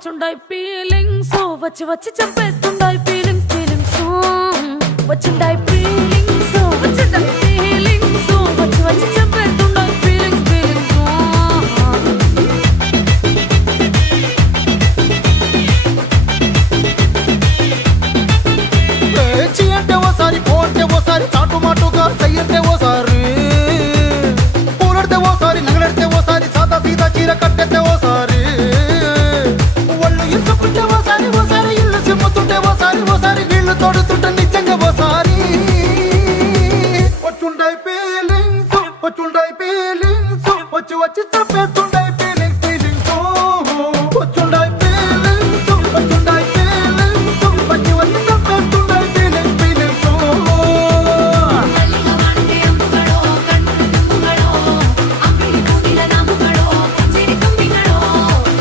వచ్చుండాయి feelings వచ్చి వచ్చి చంపేస్తుండాయి feelings feelings వచ్చుండాయి feelings వచ్చుండాయి feelings వచ్చి వచ్చి చంపేస్తుండాయి ఫీలింగ్స్ ఫీలింగ్స్ చీ అంటే ఓసారి పో అంటే ఓసారి చాటు మాటుగా సై అంటే ఓసారి పూలడితే ఓసారి నగలడితే ఓసారి సాదా సీదా చీర కట్టెతే ఓసారి ఒళ్ళు ఇసుకుంటే ఓసారి ఓసారి ఇల్లు సిమ్ముతుంటే ఓసారి ఓసారి నీళ్లు తోడుతుంటే నిజంగా ఓసారి వచ్చుండాయి ఫీలింగ్స్ వచ్చుండాయి ఫీలింగ్స్ వచ్చి వచ్చి చంపేస్తుండాయి ఫీలింగ్స్ ఫీలింగ్స్ వచ్చుండాయి ఫీలింగ్స్ వచ్చుండాయి ఫీలింగ్స్ వచ్చి వచ్చి చంపేస్తుండాయి ఫీలింగ్స్ ఫీలింగ్స్ మల్లిగా వాడితే అమ్ముగడో కన్నులు దుమ్ముగడో అంగిడి పూదిల నాముగడో చిరి తుమ్మిగడో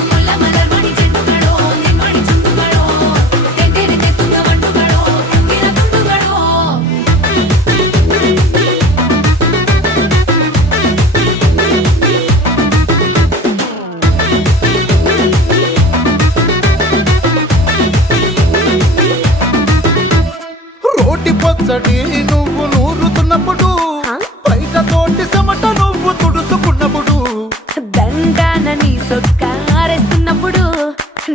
ముల్ల మలర్మణి చెట్టుగడో నిమ్మడి చుట్టుగడో తెంటేరి తెత్తుంగ వంటుగడో కుంగిన తుండుగడో రోటి పచ్చడి నువ్వు నూరుతున్నప్పుడు బయట తోటి సమట నువ్వు తుడుచుకున్నప్పుడు దండాన నీ సొక్కారేస్తున్నప్పుడు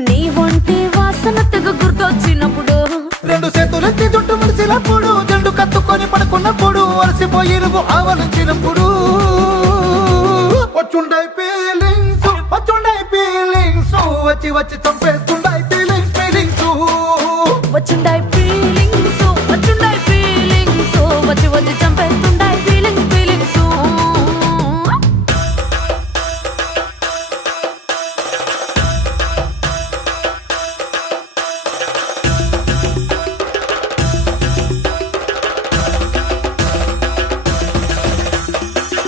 నీ ఒంటి వాసన తెగ గుర్తొచ్చినప్పుడు రెండు చేతులెత్తి జుట్టు ముడిసినప్పుడు జండు కత్తుకొని పడుకున్నప్పుడు అలసిపోయి నువ్వు ఆవలించినప్పుడు వచ్చుండాయి ఫీలింగ్స్ వచ్చుండాయి ఫీలింగ్స్ వచ్చి వచ్చి చంపేస్తుండాయి ఫీలింగ్స్ ఫీలింగ్స్ వచ్చుండాయి ఫీలింగ్స్ వచ్చుండాయి ఫీలింగ్స్ వచ్చి వచ్చి చంపేస్తుండాయి ఫీలింగ్స్ ఫీలింగ్స్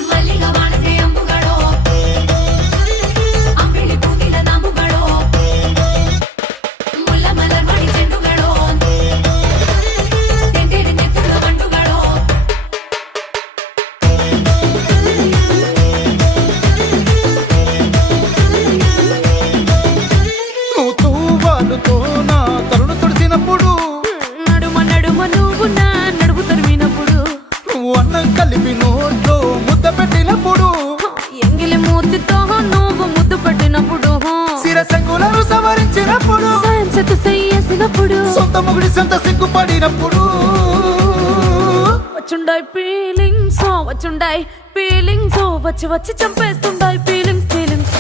మల్లిగా వాడితే అమ్ముగడో అంగిడి పూదిల నాముగడో ముల్ల మలర్మణి చెట్టుగడో తెంటేరి తెత్తుంగ వంటుగడో నువ్వు తూవాలుతో నా తరుణు తుడిసినప్పుడు నడుమ నడుమ నువ్వు నా నడుపు తరిమినప్పుడు నువ్వు అన్నం కలిపి నోట్లో ముద్ద పెట్టినప్పుడు ఎంగిలి మూతితో నువ్వు ముద్దు పెట్టినప్పుడు శిరసంగులను సవరించినప్పుడు సాయం సెత్తు చెయ్యేసినప్పుడు సొంత ముగుడి సొంత సిగ్గుపడినప్పుడు వచ్చుండాయి ఫీలింగ్స్ వచ్చుండాయి ఫీలింగ్స్ వచ్చి వచ్చి చంపేస్తుండాయి ఫీలింగ్స్ ఫీలింగ్స్